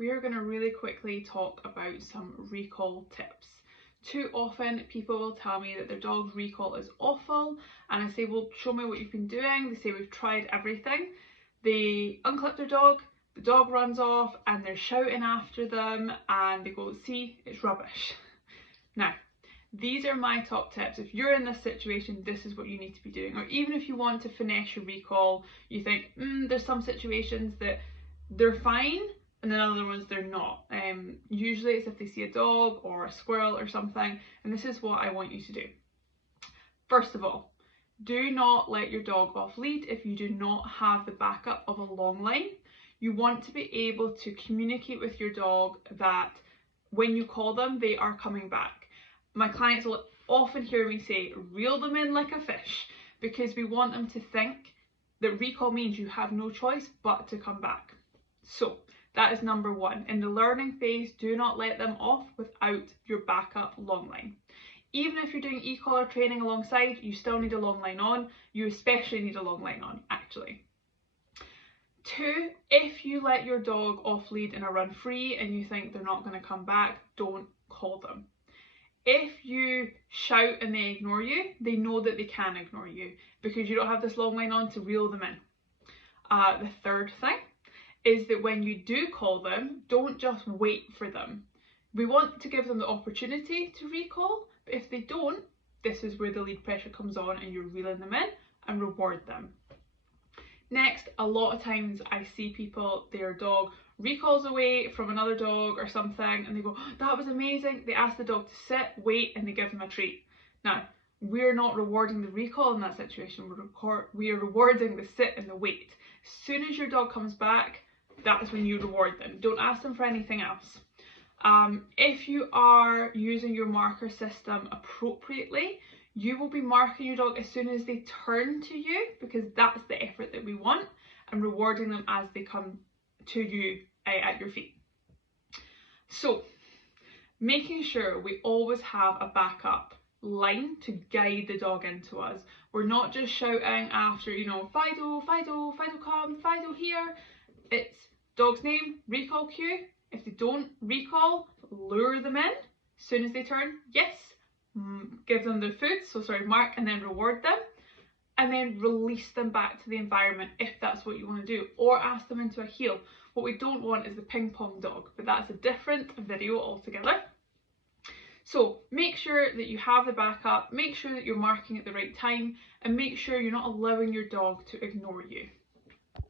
we are going to really quickly talk about some recall tips. Too often people will tell me that their dog's recall is awful, and I say, well, show me what you've been doing. They say, we've tried everything. They unclip their dog, the dog runs off and they're shouting after them, and they go, see, it's rubbish. Now, these are my top tips. If you're in this situation, this is what you need to be doing. Or even if you want to finesse your recall, you think, there's some situations that they're fine, and then other ones they're not. Usually it's if they see a dog or a squirrel or something, and this is what I want you to do. First of all, do not let your dog off lead if you do not have the backup of a long line. You want to be able to communicate with your dog that when you call them, they are coming back. My clients will often hear me say, reel them in like a fish, because we want them to think that recall means you have no choice but to come back. So that is number one. In the learning phase, do not let them off without your backup long line. Even if you're doing e-collar training alongside, you still need a long line on. You especially need a long line on, actually. 2, if you let your dog off lead in a run free and you think they're not going to come back, don't call them. If you shout and they ignore you, they know that they can ignore you because you don't have this long line on to reel them in. The third thing is that when you do call them, don't just wait for them. We want to give them the opportunity to recall, but if they don't, this is where the lead pressure comes on and you're reeling them in and reward them. Next, a lot of times I see people, their dog recalls away from another dog or something and they go, oh, that was amazing. They ask the dog to sit, wait, and they give them a treat. Now, we're not rewarding the recall in that situation. We are rewarding the sit and the wait. As soon as your dog comes back, that's when you reward them. Don't ask them for anything else. If you are using your marker system appropriately, you will be marking your dog as soon as they turn to you, because that's the effort that we want, and rewarding them as they come to you at your feet. So making sure we always have a backup line to guide the dog into us. We're not just shouting after, Fido, Fido, Fido come, Fido here. It's dog's name, recall cue. If they don't recall, lure them in. As soon as they turn, yes, give them the food, mark and then reward them, and then release them back to the environment if that's what you want to do, or ask them into a heel. What we don't want is the ping pong dog, but that's a different video altogether. So make sure that you have the backup, make sure that you're marking at the right time, and make sure you're not allowing your dog to ignore you.